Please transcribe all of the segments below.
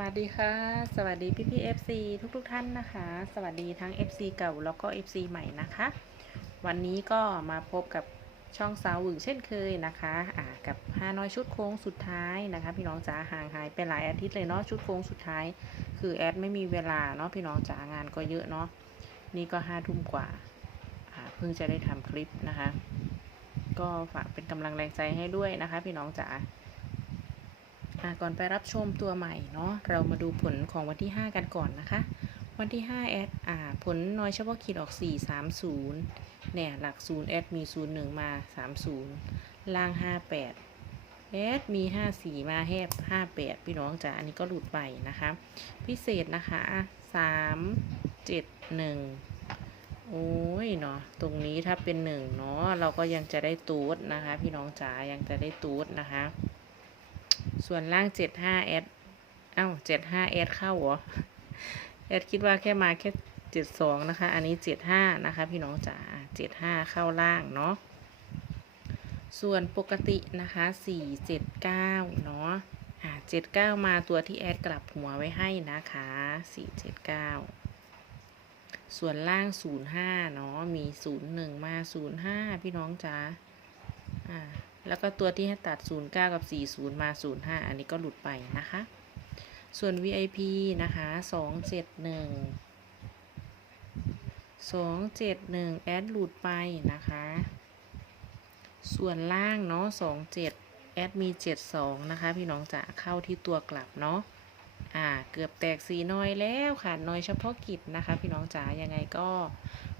วัสดีค่ะ สวัสดีพี่พี่เอฟซีทุกทุกๆท่านนะคะ สวัสดีทั้ง FC เก่าแล้วก็ FC ใหม่นะคะ วันนี้ก็มาพบกับช่องสาวหวึงเช่นเคยนะคะอ่ากับฮานอยชุดโค้งสุดท้ายนะคะ พี่น้องจ๋าห่างหายไปหลายอาทิตย์เลยเนาะชุดโค้งสุดท้าย คือแอดไม่มีเวลาเนาะพี่น้องจ๋างานก็เยอะเนาะนี่ก็ห้าทุ่มกว่าอ่าเพิ่งจะได้ทำคลิปนะคะ ก็ฝากเป็นกำลังแรงใจให้ด้วยนะคะ พี่น้องจ๋า อะก่อนไปรับชมตัวใหม่เนาะเรามาดูผลของวันที่ 5 กันก่อนนะคะ วันที่5แอดอ่าผลน้อยเฉพาะขีดออก 4 3 0เนี่ยหลัก0แอดมี 0 1 มา 30 ล่าง 58แอดมี 54 มาแฮบ58 พี่น้องจ๋าอันนี้ก็หลุดไปนะคะ พิเศษนะคะอะ3 7 1 โอ้ยเนาะตรงนี้ถ้าเป็น 1 เนาะเราก็ยังจะได้ตูดนะคะ พี่น้องจ๋ายังจะได้ตูดนะคะ ส่วนล่าง75แอดเอ้า75แอดเข้าเหรอแอดคิดว่าแค่มาแค่72นะคะ อันนี้75นะคะ พี่น้องจ๋า75เข้าล่างเนาะ ส่วนปกตินะคะ479เนาะอ่า79มาตัวที่แอดกลับหัวไว้ให้นะคะ479ส่วนล่าง 05 เนาะ มี 01 มา 05 พี่น้องจ๋า อ่าแล้วก็ตัวที่ให้ตัด 09 กับ 40 มา 05 อันนี้ก็หลุดไปนะคะ ส่วน VIP นะคะ 271 271 แอดหลุดไปนะคะ ส่วนล่างเนาะ 27 แอดมี 72 นะคะ พี่น้องจะเข้าที่ตัวกลับเนาะ อ่า เกือบแตกสีน้อยแล้วค่ะ น้อยเฉพาะกิจนะคะ พี่น้องจ๋ายังไงก็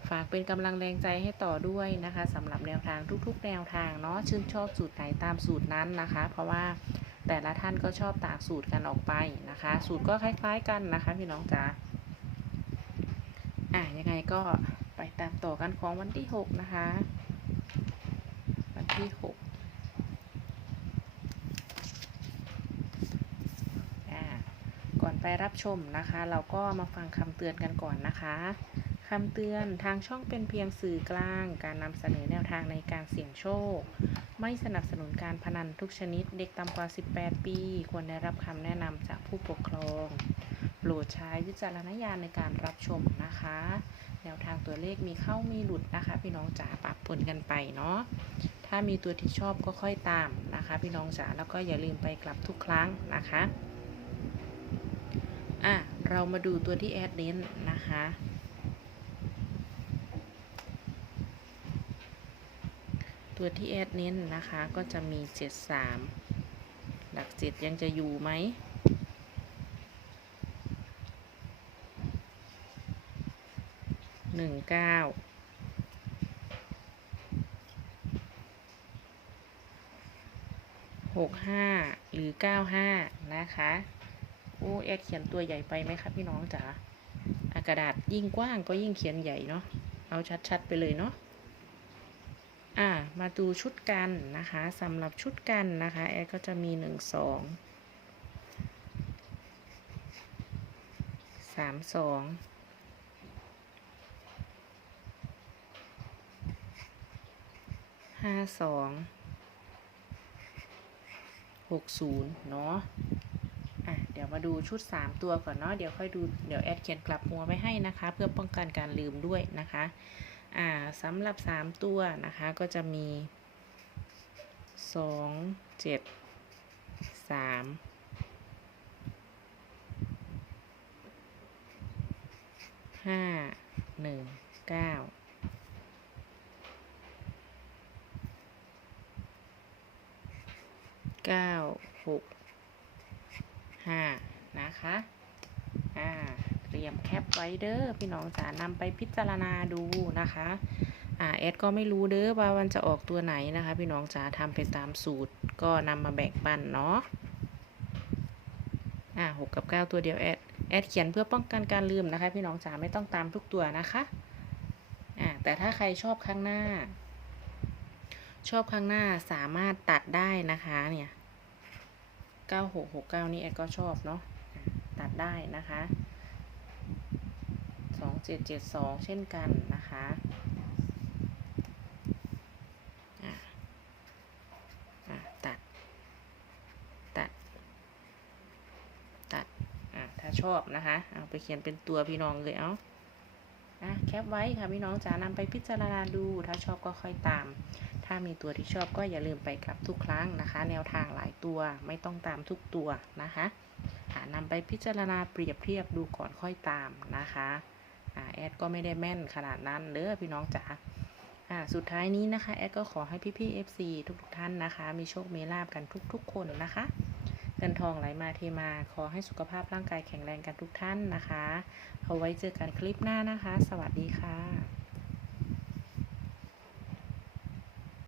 ฝากเป็นกำลังแรงใจให้ต่อด้วยนะคะสำหรับแนวทางทุกๆ แนวทางเนาะชื่นชอบสูตรไหนตามสูตรนั้นนะคะ เพราะว่าแต่ละท่านก็ชอบต่ากสูตรกันออกไปนะคะ สูตรก็คล้าย ๆ กันนะคะพี่น้องจ๋าอะยังไงก็ไปตามต่อกันของวันที่ 6 นะคะ วันที่ 6 อะก่อนไปรับชมนะคะ เราก็มาฟังคำเตือนกันก่อนนะคะ คำเตือนทางช่องเป็นเพียงสื่อกลาง การนำเสนอแนวทางในการเสี่ยงโชค ไม่สนับสนุนการพนันทุกชนิด เด็กต่ำกว่า 18 ปี ควรได้รับคำแนะนำจากผู้ปกครองโปรดใช้วิจารณญาณในการรับชมนะคะ แนวทางตัวเลขมีเข้ามีหลุดนะคะ พี่น้องจ๋าปรับปนกันไปเนาะถ้ามีตัวที่ชอบก็ค่อยตามนะคะ พี่น้องจ๋าแล้วก็อย่าลืมไปกลับทุกครั้งนะคะอะเรามาดูตัวที่แอดเน้นนะคะ ตัวที่แอดเน้นนะคะก็จะมี 73 หลักเจ็ดยังจะอยู่ไหม หนึ่งเก้า หกห้าหรือเก้าห้านะคะ โอ้แอดเขียนตัวใหญ่ไปไหมคะพี่น้องจ๋าอะกระดาษยิ่งกว้างก็ยิ่งเขียนใหญ่เนาะ เอาชัดๆไปเลยเนาะ อ่ามาดูชุดกันนะคะสำหรับชุดกันนะคะแอดก็จะมีหนึ่งสองสามสองห้าสองหกศูนย์เนาะอะเดี๋ยวมาดูชุด 3 ตัวก่อนเนาะเดี๋ยวค่อยดูเดี๋ยวแอดเขียนกลับหัวไว้ให้นะคะ เพื่อป้องกันการลืมด้วยนะคะ อ่าสำหรับ 3 ตัวนะคะก็จะมี 2 7 3ห้าหนึ่งเก้าเก้าหกห้านะคะ อ่า ตรียมแคปไว้เด้อพี่น้องจ๋านำไปพิจารณาดูนะคะอ่าแอดก็ไม่รู้เด้อว่ามันจะออกตัวไหนนะคะ พี่น้องจ๋าทำไปตามสูตรก็นำมาแบ่งปันเนาะอ่าหกกับเก้าตัวเดียวแอดแอดเขียนเพื่อป้องกันการลืมนะคะ พี่น้องจ๋าไม่ต้องตามทุกตัวนะคะอ่าแต่ถ้าใครชอบข้างหน้า ชอบข้างหน้าสามารถตัดได้นะคะเนี่ยเก้าหกหกเก้านี่แอดก็ชอบเนาะตัดได้นะคะ สองเจ็ดเจ็ดสองเช่นกันนะคะอะอะตัด ตัด ตัดชอบนะคะ เอาไปเขียนเป็นตัวพี่น้องเลยเอาอะแคปไว้ค่ะพี่น้องจ๋านำไปพิจารณาดู ถ้าชอบก็ค่อยตาม ถ้ามีตัวที่ชอบก็อย่าลืมไปกลับทุกครั้งนะคะ แนวทางหลายตัวไม่ต้องตามทุกตัวนะคะนำไปพิจารณาเปรียบเทียบดูก่อนค่อยตามนะคะ อ่าแอดก็ไม่ได้แม่นขนาดนั้นเด้อพี่น้องจ๋าอ่าสุดท้ายนี้นะคะแอดก็ขอให้พี่ๆ FC ทุกๆท่านนะคะ มีโชคมีลาบกันทุก ๆ คนนะคะเงินทองไหลมาเทมาขอให้สุขภาพร่างกายแข็งแรงกันทุกท่านนะคะ เอาไว้เจอกันคลิปหน้านะคะ สวัสดีค่ะ